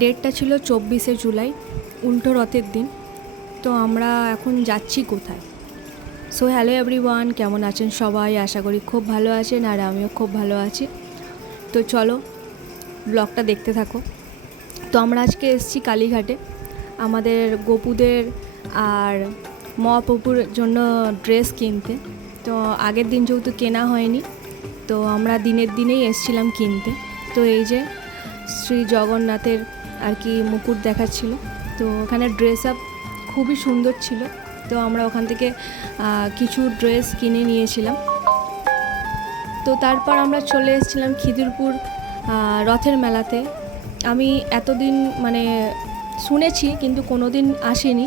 ডেটটা ছিল 24শে জুলাই, উল্টো রথের দিন। তো আমরা এখন যাচ্ছি কোথায়? সো হ্যালো এভরিওয়ান, কেমন আছেন সবাই? আশা করি খুব ভালো আছেন, আর আমিও খুব ভালো আছি। তো চলো ব্লগটা দেখতে থাকো। তো আমরা আজকে এসেছি কালীঘাটে আমাদের গোপুদের আর মহাপ্রভুর জন্য ড্রেস কিনতে। তো আগের দিন যেহেতু কেনা হয়নি, তো আমরা দিনের দিনেই এসেছিলাম কিনতে। তো এই যে শ্রী জগন্নাথের আর কি মুকুট দেখাচ্ছিল, তো ওখানে ড্রেস আপ খুবই সুন্দর ছিল। তো আমরা ওখান থেকে কিছু ড্রেস কিনে নিয়েছিলাম। তো তারপর আমরা চলে এসেছিলাম খিদিরপুর রথের মেলাতে। আমি এতদিন শুনেছি কিন্তু কোনো দিন আসিনি,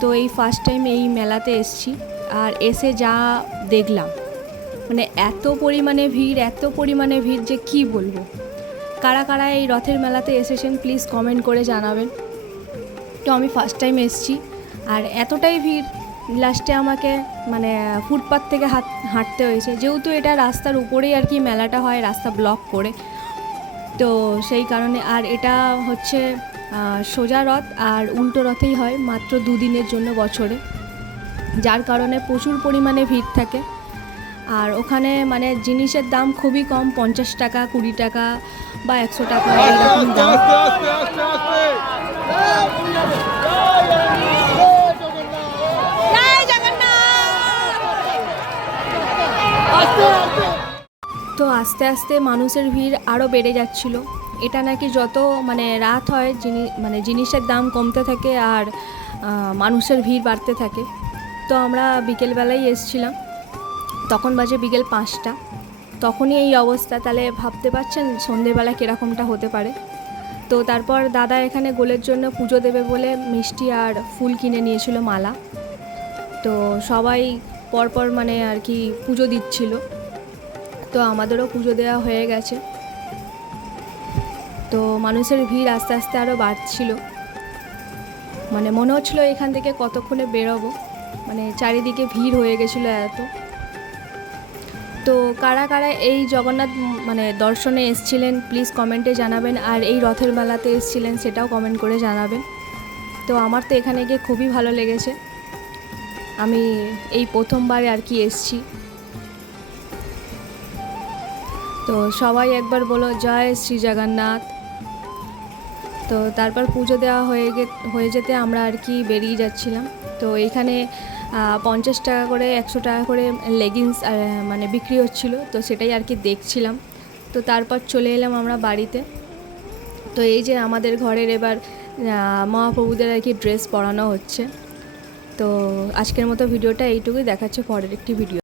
তো এই ফার্স্ট টাইম এই মেলাতে এসেছি। আর এসে যা দেখলাম, এত পরিমাণে ভিড় যে কি বলবো। কারা কারা এই রথের মেলাতে এসেছেন প্লিজ কমেন্ট করে জানাবেন। তো আমি ফার্স্ট টাইম এসেছি, আর এতটাই ভিড়, লাস্টে আমাকে ফুটপাথ থেকে হাঁটতে হয়েছে, যেহেতু এটা রাস্তার উপরেই আর কি মেলাটা হয়, রাস্তা ব্লক করে। তো সেই কারণে, আর এটা হচ্ছে সোজা রথ আর উল্টো রথেই হয়, মাত্র 2 দিনের জন্য বছরে, যার কারণে প্রচুর পরিমাণে ভিড় থাকে। আর ওখানে জিনিসের দাম খুবই কম, 50 টাকা, 20 টাকা বা 100 টাকা এরকম দাম। তো আস্তে আস্তে মানুষের ভিড় আরও বেড়ে যাচ্ছিল। এটা নাকি যত রাত হয় জিনিসের দাম কমতে থাকে আর মানুষের ভিড় বাড়তে থাকে। তো আমরা বিকেলবেলায় এসেছিলাম, তখন বাজে বিকেল 5টা, তখনই এই অবস্থা। তাহলে ভাবতে পারছেন সন্ধেবেলা কীরকমটা হতে পারে। তো তারপর দাদা এখানে গোলের জন্য পুজো দেবে বলে মিষ্টি আর ফুল কিনে নিয়েছিল, মালা। তো সবাই পরপর আর কি পুজো দিচ্ছিল। তো আমাদেরও পুজো দেওয়া হয়ে গেছে। তো মানুষের ভিড় আস্তে আস্তে আরও বাড়ছিল, মনে হচ্ছিলো এখান থেকে কতক্ষণে বেরোবো, চারিদিকে ভিড় হয়ে গেছিলো এত। তো কারা কারা এই জগন্নাথ দর্শনে এসেছিলেন প্লিজ কমেন্টে জানাবেন, আর এই রথের মেলাতে এসেছিলেন সেটাও কমেন্ট করে জানাবেন। তো আমার তো এখানে গিয়ে খুবই ভালো লেগেছে, আমি এই প্রথমবার আর কি এসেছি। তো সবাই একবার বলো জয় শ্রী জগন্নাথ। তো তারপর পুজো দেওয়া হয়ে যেতে আমরা আর কি বেরিয়ে যাচ্ছিলাম। তো এইখানে 50 টাকা করে, 100 টাকা করে লেগিংস বিক্রি হচ্ছিলো, তো সেটাই আর কি দেখছিলাম। তো তারপর চলে এলাম আমরা বাড়িতে। তো এই যে আমাদের ঘরের এবার মহাপ্রভুদের আর কি ড্রেস পরানো হচ্ছে। তো আজকের মতো ভিডিওটা এইটুকুই, দেখাচ্ছে পরের একটি ভিডিও।